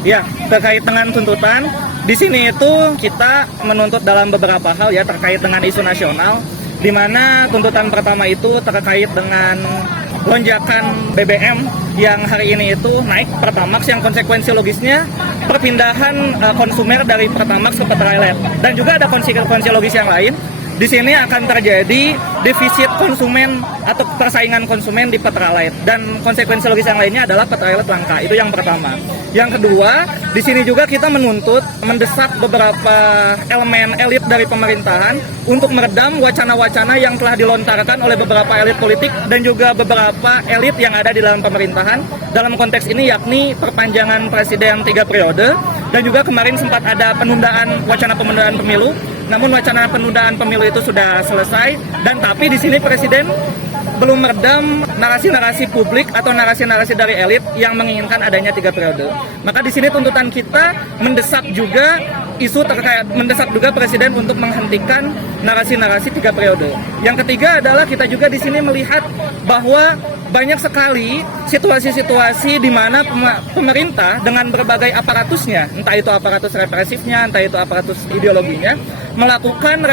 Ya, terkait dengan tuntutan, di sini itu kita menuntut dalam beberapa hal ya terkait dengan isu nasional, di mana tuntutan pertama itu terkait dengan lonjakan BBM yang hari ini itu naik Pertamax, yang konsekuensi logisnya perpindahan konsumer dari Pertamax ke Pertalite, dan juga ada konsekuensi logis yang lain. Di sini akan terjadi defisit konsumen atau persaingan konsumen di Pertalite, dan konsekuensi logis yang lainnya adalah Pertalite langka. Itu yang pertama. Yang kedua, di sini juga kita menuntut, mendesak beberapa elemen elit dari pemerintahan untuk meredam wacana-wacana yang telah dilontarkan oleh beberapa elit politik dan juga beberapa elit yang ada di dalam pemerintahan. Dalam konteks ini yakni perpanjangan presiden 3 periode, dan juga kemarin sempat ada wacana penundaan pemilu. Namun wacana penundaan pemilu itu sudah selesai, dan tapi di sini presiden belum meredam narasi-narasi publik atau narasi-narasi dari elit yang menginginkan adanya 3 periode. Maka di sini tuntutan kita mendesak juga mendesak juga presiden untuk menghentikan narasi-narasi 3 periode. Yang ketiga adalah kita juga di sini melihat bahwa banyak sekali situasi-situasi di mana pemerintah dengan berbagai aparatusnya, entah itu aparatus represifnya, entah itu aparatus ideologinya, melakukan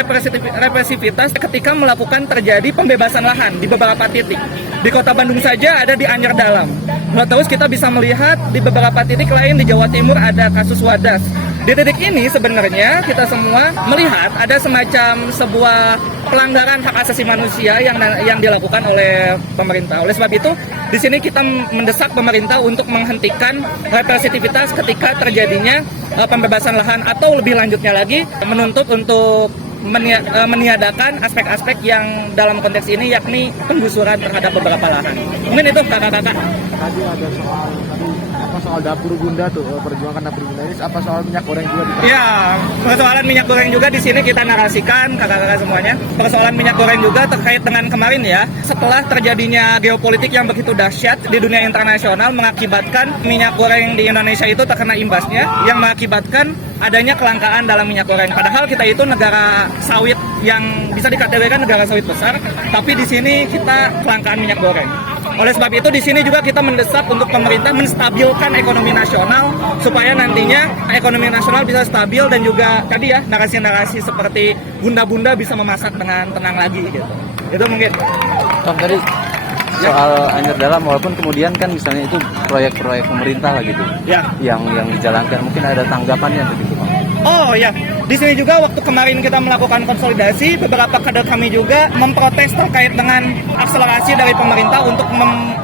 represivitas ketika melakukan terjadi pembebasan lahan di beberapa titik. Di Kota Bandung saja ada di Anyer Dalam. Terus kita bisa melihat di beberapa titik lain di Jawa Timur ada kasus Wadas. Di titik ini sebenarnya kita semua melihat ada semacam sebuah pelanggaran hak asasi manusia yang dilakukan oleh pemerintah. Oleh sebab itu, di sini kita mendesak pemerintah untuk menghentikan represitivitas ketika terjadinya pembebasan lahan, atau lebih lanjutnya lagi menuntut untuk meniadakan aspek-aspek yang dalam konteks ini yakni penggusuran terhadap beberapa lahan. Mungkin itu kakak-kakak. Tadi ada soal dapur bunda tuh, perjuangan dapur bunda ini, apa soal minyak goreng juga di Ya, persoalan minyak goreng juga di sini kita narasikan kakak-kakak semuanya. Persoalan minyak goreng juga terkait dengan kemarin ya, setelah terjadinya geopolitik yang begitu dahsyat di dunia internasional mengakibatkan minyak goreng di Indonesia itu terkena imbasnya, yang mengakibatkan adanya kelangkaan dalam minyak goreng. Padahal kita itu negara sawit yang bisa dikategorikan negara sawit besar, tapi di sini kita kelangkaan minyak goreng. Oleh sebab itu di sini juga kita mendesak untuk pemerintah menstabilkan ekonomi nasional supaya nantinya ekonomi nasional bisa stabil, dan juga tadi ya narasi-narasi seperti bunda-bunda bisa memasak dengan tenang lagi gitu. Itu mungkin. Tom, tadi soal Anyer Dalam, walaupun kemudian kan misalnya itu proyek-proyek pemerintah lah gitu. Ya. Yang dijalankan, mungkin ada tanggapannya begitu, Bang. Oh ya, di sini juga waktu kemarin kita melakukan konsolidasi, beberapa kader kami juga memprotes terkait dengan akselerasi dari pemerintah untuk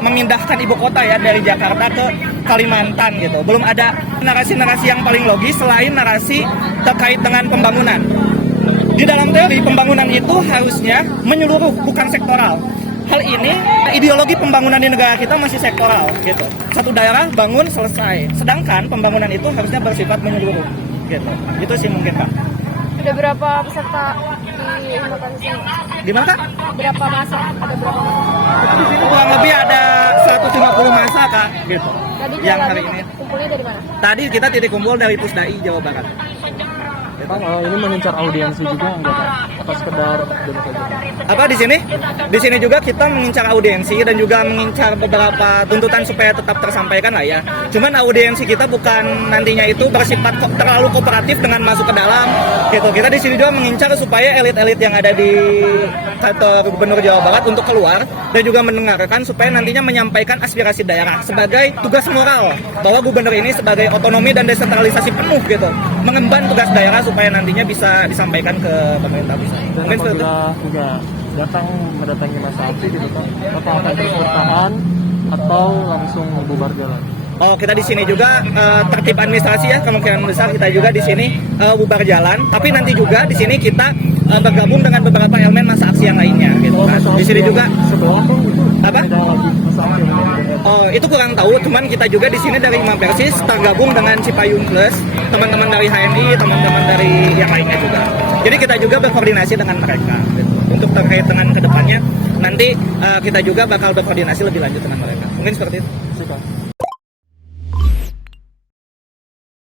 memindahkan ibu kota ya dari Jakarta ke Kalimantan gitu. Belum ada narasi-narasi yang paling logis selain narasi terkait dengan pembangunan. Di dalam teori pembangunan itu harusnya menyeluruh, bukan sektoral. Hal ini ideologi pembangunan di negara kita masih sektoral gitu. Satu daerah bangun selesai. Sedangkan pembangunan itu harusnya bersifat menyeluruh gitu. Itu sih mungkin, Kak. Ada berapa peserta di lokasi sini? Di mana, Kak? Berapa masa? Ada berapa masa? Di sini kurang lebih ada 150 masa, Kak, gitu. Tadi Yang hari ini. kumpulnya dari mana? Tadi kita titik kumpul dari Pusdai, Jawa Barat. Bang, ini mengincar audiensi juga enggak, Pak? Apa sekedar demo saja? Apa di sini? Di sini juga kita mengincar audiensi dan juga mengincar beberapa tuntutan supaya tetap tersampaikan lah ya. Cuman audiensi kita bukan nantinya itu bersifat terlalu kooperatif dengan masuk ke dalam gitu. Kita di sini juga mengincar supaya elit-elit yang ada di kantor Gubernur Jawa Barat untuk keluar dan juga mendengarkan supaya nantinya menyampaikan aspirasi daerah sebagai tugas moral bahwa gubernur ini sebagai otonomi dan desentralisasi penuh gitu, mengemban tugas daerah supaya nantinya bisa disampaikan ke pemerintah pusat. Dan apabila sudah datang mendatangi masa aksi gitu, Pak, apa akan terus bertahan atau langsung bubar jalan? Oh, kita di sini juga tertib administrasi ya, kemungkinan besar kita juga di sini bubar jalan. Tapi nanti juga di sini kita bergabung dengan beberapa elemen masa aksi yang lainnya gitu kan. Di sini juga apa? Oh, itu kurang tahu, cuman kita juga di sini dari Imam Persis tergabung dengan Cipayung Plus, teman-teman dari HNI, teman-teman dari yang lainnya juga. Jadi kita juga berkoordinasi dengan mereka gitu. Untuk terkait dengan kedepannya nanti kita juga bakal berkoordinasi lebih lanjut dengan mereka. Mungkin seperti itu.